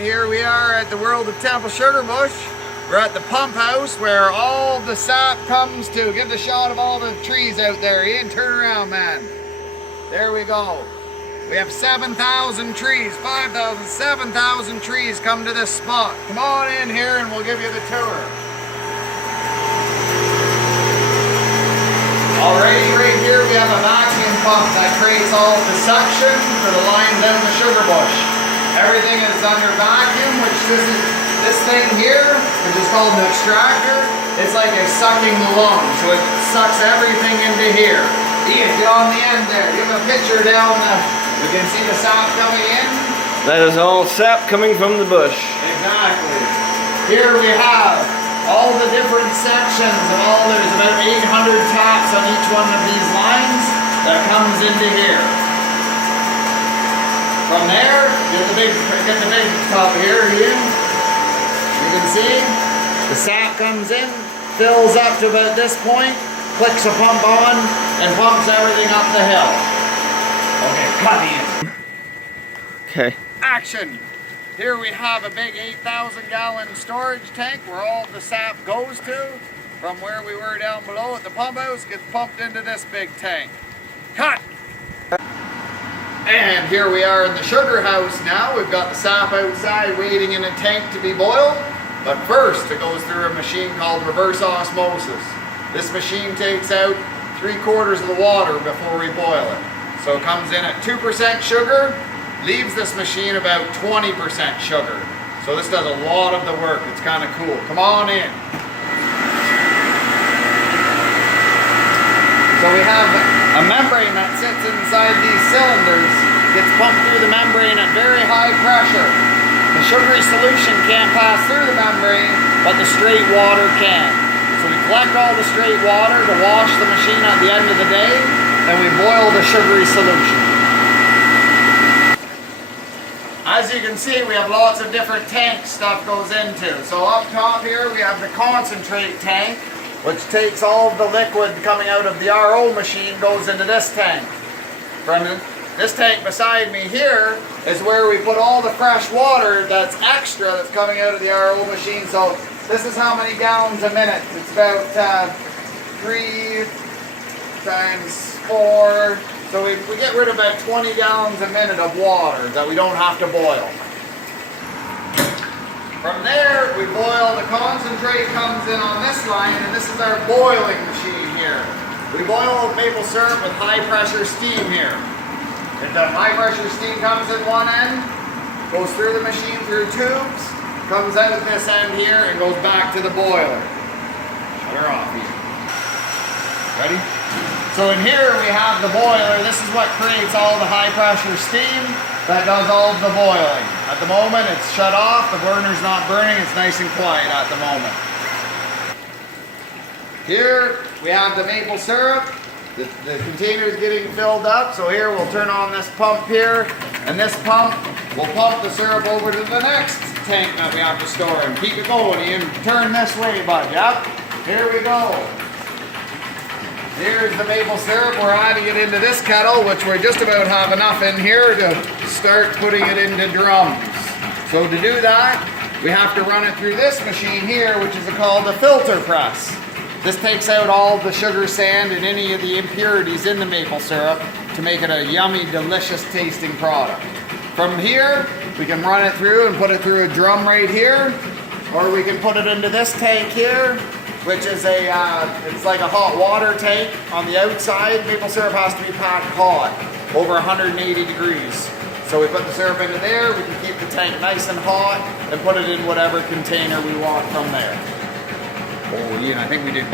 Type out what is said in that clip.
Here we are at the World of Temple Sugarbush. We're at the pump house where all the sap comes to. Give the shot of all the trees out there. Ian, turn around, man. There we go. We have 7,000 trees, 5,000, 7,000 trees come to this spot. Come on in here and we'll give you the tour. Alrighty, right here we have a vacuum pump that creates all the suction for the line down the sugar bush. Everything is under vacuum, which this thing here, which is called an extractor, it's like it's sucking the lung, so it sucks everything into here. Ian, get on the end there. Give a picture down you can see the sap coming in. That is all sap coming from the bush. Exactly. Here we have all the different sections of there's about 800 taps on each one of these lines that comes into here. From there, get the big top here, Ian. You can see the sap comes in, fills up to about this point, clicks a pump on, and pumps everything up the hill. Okay, cut Ian. Okay. Action! Here we have a big 8,000 gallon storage tank where all the sap goes to. From where we were down below at the pump house, gets pumped into this big tank. Cut! And here we are in the sugar house now. We've got the sap outside waiting in a tank to be boiled. But first it goes through a machine called reverse osmosis. This machine takes out 3/4 of the water before we boil it. So it comes in at 2% sugar, leaves this machine about 20% sugar. So this does a lot of the work. It's kind of cool. Come on in. So we have a membrane that sits inside these cylinders, gets pumped through the membrane at very high pressure. The sugary solution can't pass through the membrane, but the straight water can. So we collect all the straight water to wash the machine at the end of the day, and we boil the sugary solution. As you can see, we have lots of different tanks stuff goes into. So up top here we have the concentrate tank, which takes all of the liquid coming out of the RO machine, goes into this tank. From this tank beside me here is where we put all the fresh water that's extra that's coming out of the RO machine. So this is how many gallons a minute. It's about 3 times 4. So we get rid of about 20 gallons a minute of water that we don't have to boil. From there, we boil, the concentrate comes in on this line, and this is our boiling machine here. We boil maple syrup with high pressure steam here. If the high pressure steam comes in one end, goes through the machine through tubes, comes out at this end here, and goes back to the boiler. Shut her off here. Ready? So in here we have the boiler. This is what creates all the high pressure steam that does all of the boiling. At the moment it's shut off, the burner's not burning, it's nice and quiet at the moment. Here we have the maple syrup. The container is getting filled up, so here we'll turn on this pump here, and this pump will pump the syrup over to the next tank that we have to store in. Keep it going, Ian. Turn this way, bud. Yep. Here we go. Here's the maple syrup. We're adding it into this kettle, which we just about have enough in here to start putting it into drums. So to do that, we have to run it through this machine here, which is called the filter press. This takes out all the sugar, sand, and any of the impurities in the maple syrup to make it a yummy, delicious tasting product. From here, we can run it through and put it through a drum right here, or we can put it into this tank here, which is it's like a hot water tank on the outside. Maple syrup has to be packed hot, over 180 degrees. So we put the syrup into there, we can keep the tank nice and hot, and put it in whatever container we want from there. Oh, Ian, I think we did